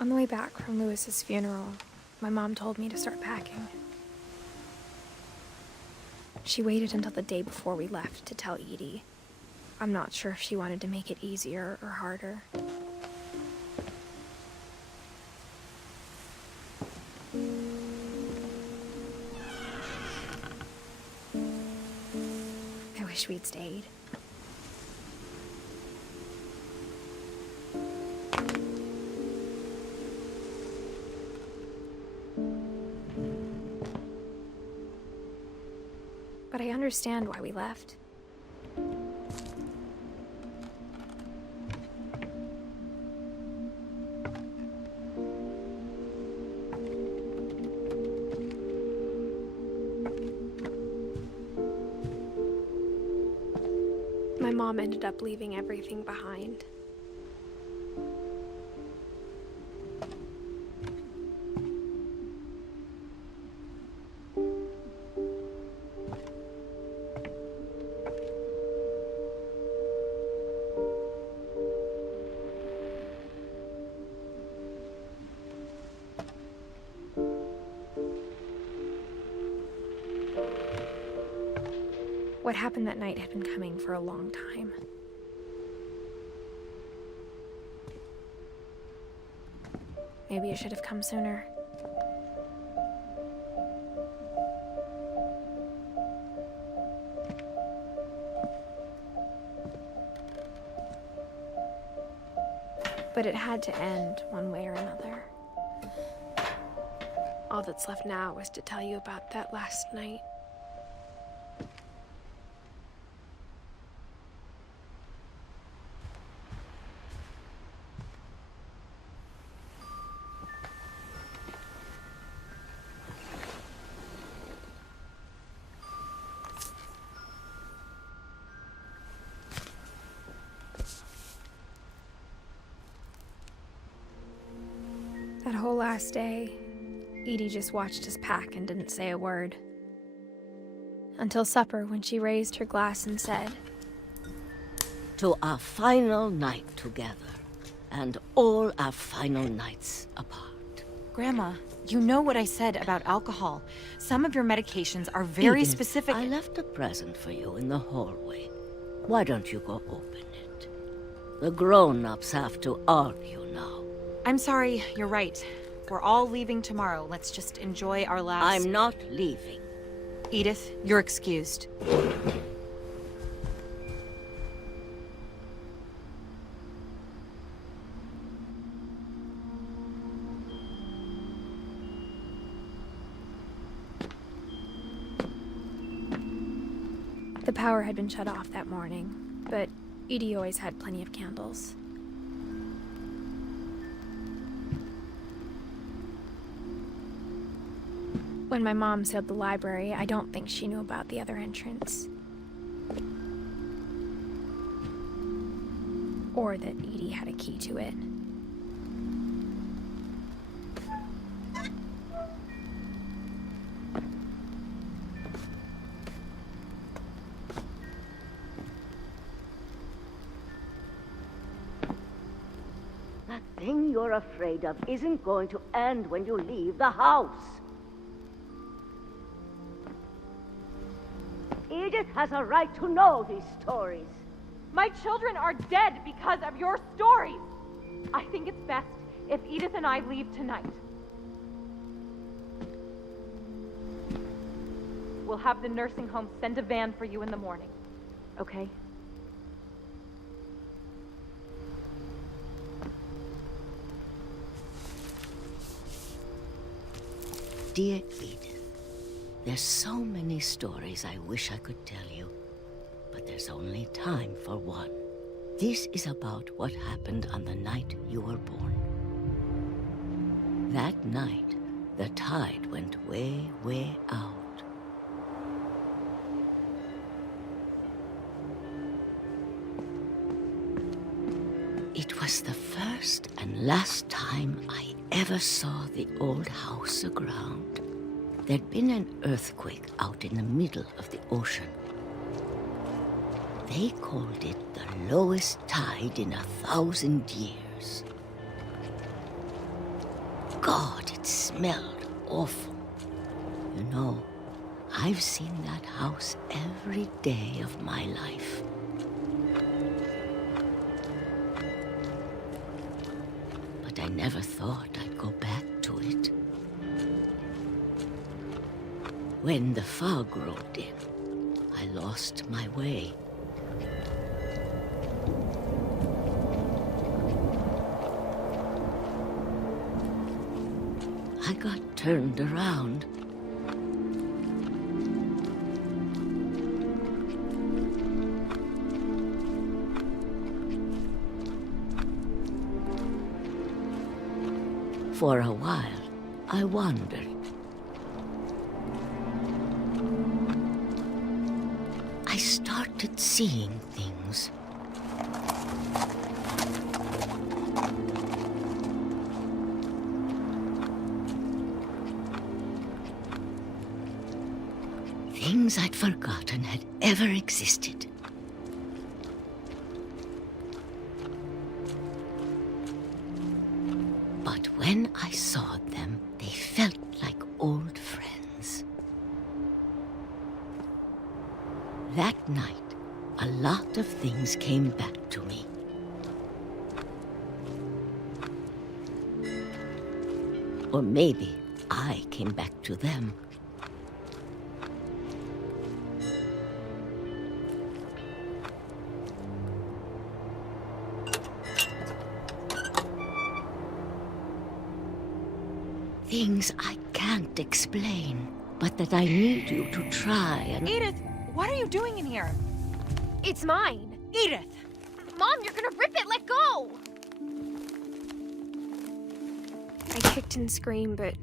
On the way back from Lewis's funeral, my mom told me to start packing. She waited until the day before we left to tell Edie. I'm not sure if she wanted to make it easier or harder. I wish we'd stayed. But I understand why we left. My mom ended up leaving everything behind. What happened that night had been coming for a long time. Maybe it should have come sooner. But it had to end one way or another. All that's left now is to tell you about that last night. That whole last day, Edie just watched us pack and didn't say a word. Until supper, when she raised her glass and said, "To our final night together, and all our final nights apart." Grandma, you know what I said about alcohol. Some of your medications are very Edith, specific. I left a present for you in the hallway. Why don't you go open it? The grown-ups have to argue now. I'm sorry, you're right. We're all leaving tomorrow. Let's just enjoy our last... I'm not leaving. Edith, you're excused. the power had been shut off that morning, but Edie always had plenty of candles. When my mom sealed the library, I don't think she knew about the other entrance. Or that Edie had a key to it. That thing you're afraid of isn't going to end when you leave the house. Edith has a right to know these stories. My children are dead because of your stories. I think it's best if Edith and I leave tonight. We'll have the nursing home send a van for you in the morning, okay? Dear Edith, there's so many stories I wish I could tell you, but there's only time for one. This is about what happened on the night you were born. That night, the tide went way, way out. It was the first and last time I ever saw the old house aground. There'd been an earthquake out in the middle of the ocean. They called it the lowest tide in 1,000 years. God, it smelled awful. You know, I've seen that house every day of my life. But I never thought I'd go back to it. When the fog rolled in, I lost my way. I got turned around. For a while, I wandered. I started seeing things. Things I'd forgotten had ever existed. But when I saw them, they felt like old friends. That night, a lot of things came back to me. Or maybe I came back to them. Things I can't explain, but that I need you to try and... Edith, what are you doing in here? It's mine. Edith! Mom, you're gonna rip it! Let go! I kicked and screamed, but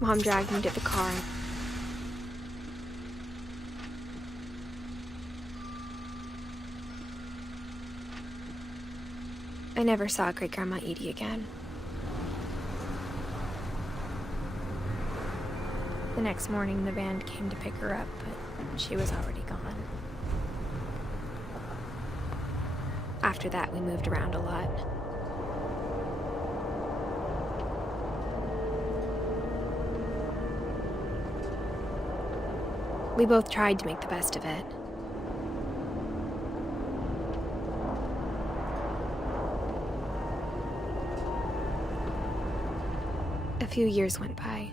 Mom dragged me to the car. I never saw Great-Grandma Edie again. The next morning, the band came to pick her up, but she was already gone. After that, we moved around a lot. We both tried to make the best of it. A few years went by.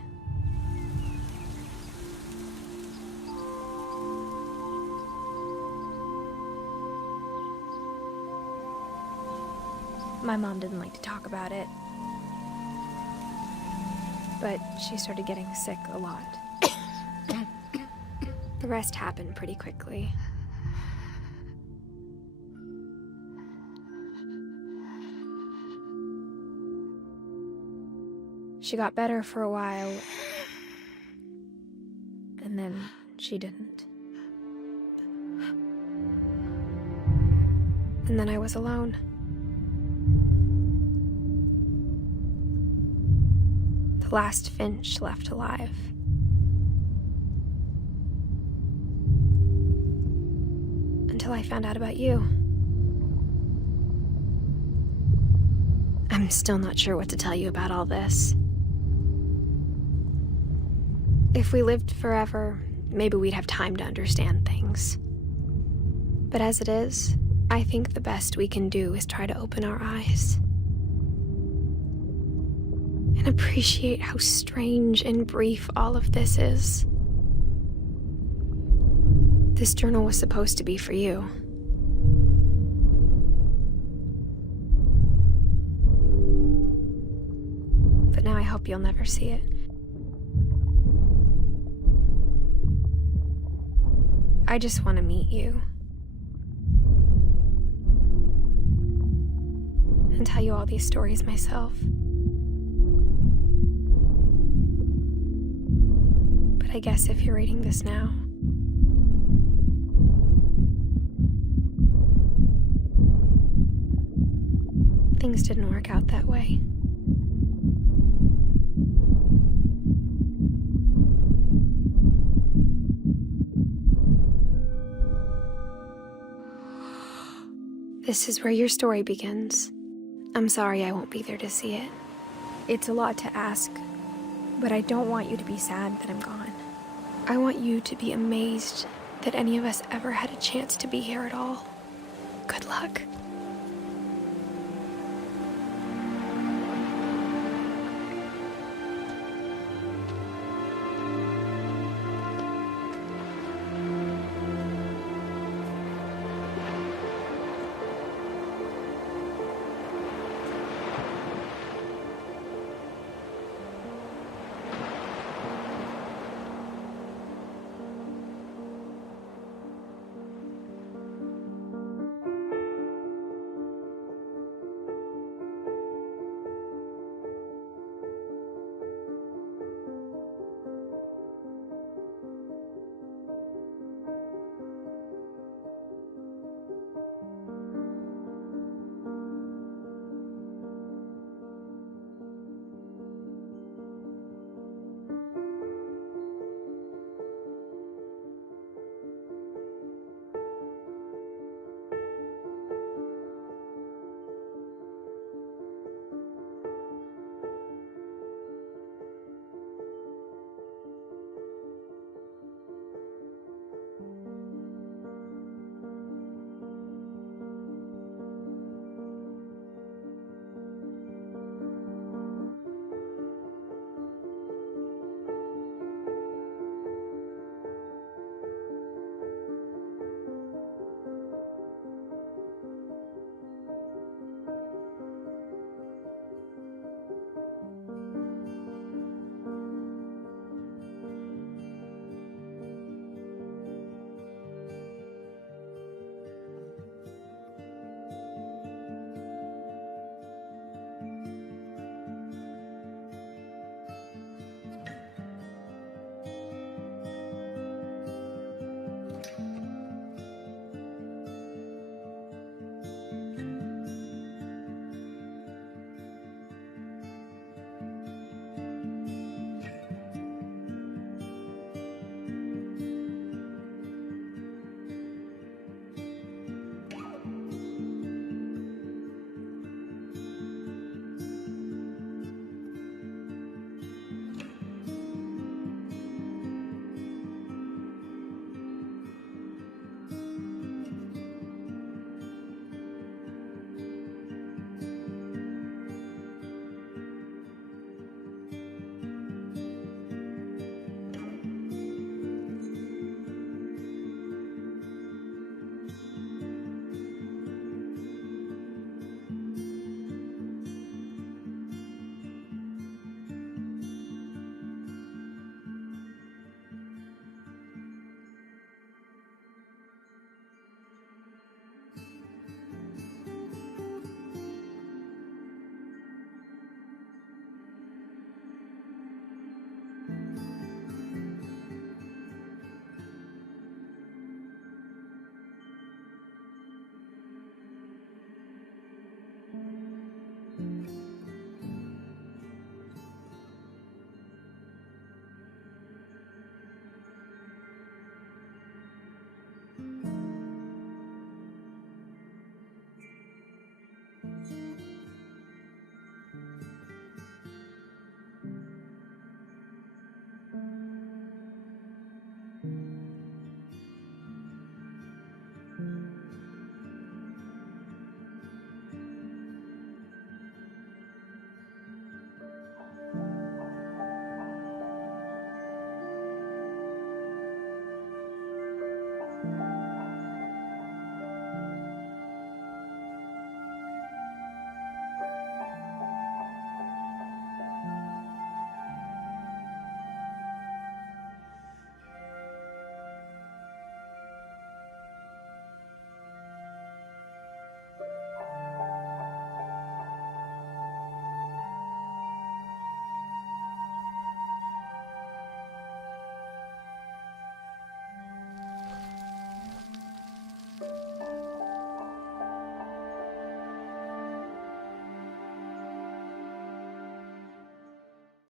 My mom didn't like to talk about it, but she started getting sick a lot. The rest happened pretty quickly. She got better for a while, and then she didn't. And then I was alone. The last Finch left alive. Until I found out about you. I'm still not sure what to tell you about all this. If we lived forever, maybe we'd have time to understand things. But as it is, I think the best we can do is try to open our eyes. And appreciate how strange and brief all of this is. This journal was supposed to be for you. But now I hope you'll never see it. I just want to meet you. And tell you all these stories myself. But I guess if you're reading this now, things didn't work out that way. This is where your story begins. I'm sorry I won't be there to see it. It's a lot to ask, but I don't want you to be sad that I'm gone. I want you to be amazed that any of us ever had a chance to be here at all. Good luck.